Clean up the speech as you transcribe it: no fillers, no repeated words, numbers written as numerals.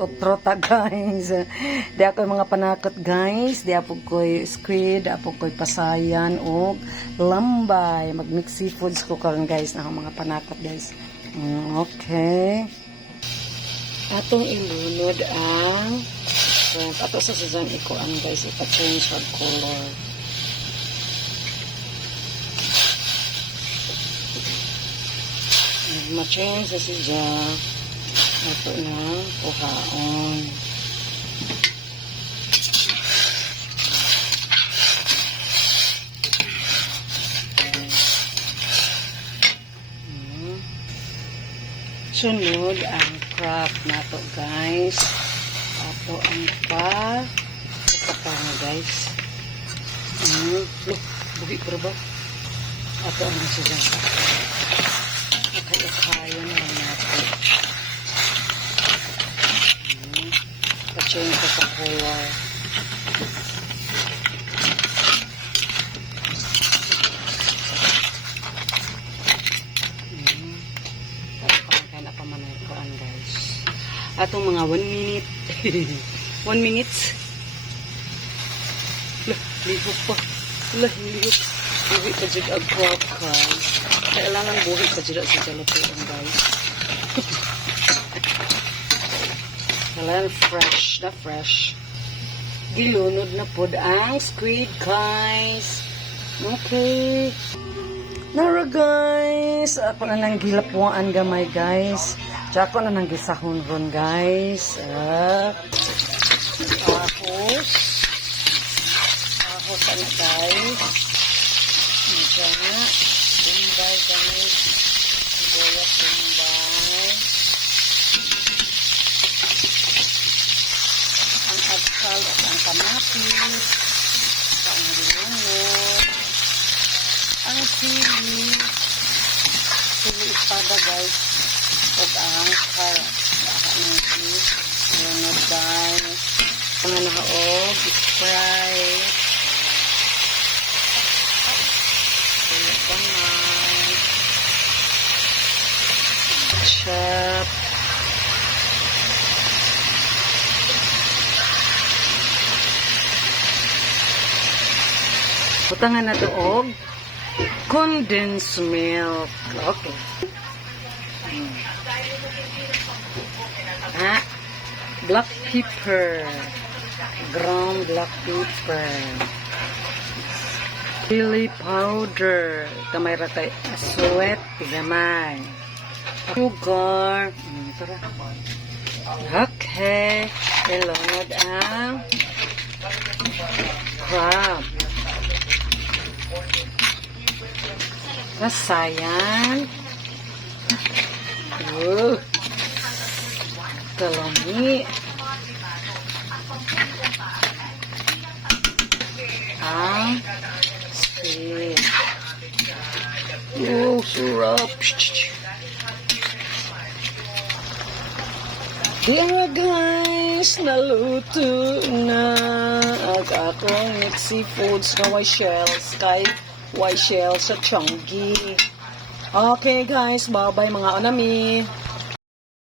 utrota guys. Di ako mga panakot guys. Di ako ko'y squid, di ako ko'y pasayan o lambay. Mag-mix seafoods ko karon guys na mga panakot guys. Okay. Atong ilunod ang shrimp. Ato sa sazan ikuan guys, ipa-change ang color. Ma-change sa siya. Ato na kuhaon. Sunod ang crab nato guys. Ato ang kapang guys. Look, buhi ko ba? Ato ang siya. Kaya na lang natin. Pa-change ko sa color. Kaya na pamanayaan guys. Atong mga 1 minute. 1 minute. Lihok pa. Lihok. Buhi ka dyan agwap guys. Kailangan buhi ka dyan sa jalapuan guys. Kailangan fresh na fresh. Dilunod na po ang squid guys. Okay. Nara guys. Ako na nang gilapuan gamay guys. Tsaka na nang gisahon ron guys. Ahos. Ahos na guys. Diyan. Tumbay guys. Sibuyas tumbay. Ang atsal at ang kamatis. Ang limonod. Ang sili. Sili espada guys. At ang carrot. Limonod guys. Ang nakaog. Sprite. Ketchup. Butangan na ito og condensed milk. Okay. Black pepper. Ground black pepper. Chili powder. Kamay ratay. Sweat. Tigamay. Sugar. Tara. Okay. Ilunod ang crab. Kasayan. Kalami. Ang squid. Sarap. Kaya guys, naluto na ang akong mixed seafoods na white shells kay white shells sa Chonggi. Okay guys, bye bye mga onami.